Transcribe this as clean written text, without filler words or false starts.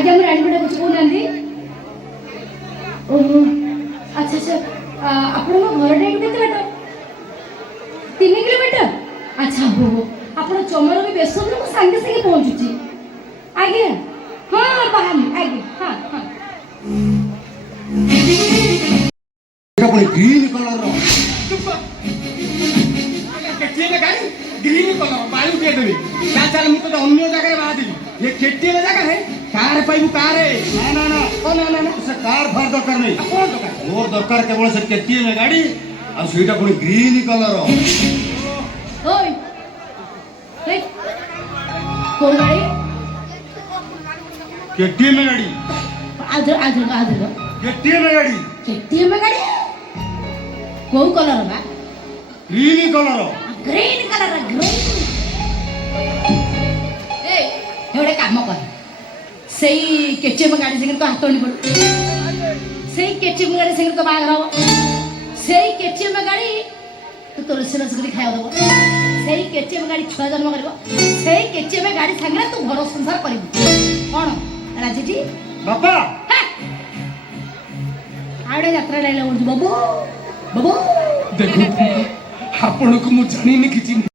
आज हम रानीपेटा कुछ कहूनांती ओहो अच्छा अच्छा आपण घर टे केते बाट 3 किलोमीटर अच्छा हो आपण चमर भी बेसन को संगे संगे पहुंचुची आगे हां बाहर आगे हां हां अपने ग्रीन कलर रो केटीएम गाड़ी ग्रीन कलर बालू दे देबी चल मु तो अन्य जगह बाहा देबी ये केटीएम जगह है कार पाइबू कार है ना ना ओ ना ना ना से कार फार दरकार नहीं कौन दरकार मोर दरकार केवल से केटीएम गाड़ी आ सेटा पुनी ग्रीन कलर रो ओए ए कोन गाड़ी केटीएम गाड़ी आज केटीएम गाड़ी केटीएम गाड़ी को कलर बा green colour green colour green ए एवढे काम कर सेई केटीएम गाड़ी संगे तो हातोनी पड़ सेई केटीएम गाड़ी संगे तो बाग रहो सेई केटीएम गाड़ी तो तोर सिरस करी खाया दबो सेई केटीएम गाड़ी छुआ जन्म करबो सेई केटीएम गाड़ी संगे तू घर संसार करबो कोन राजी जी बापा आड़े यात्रा डायलॉग बोल बाबू बाबू देखो आपण को मु जानी नहीं किछि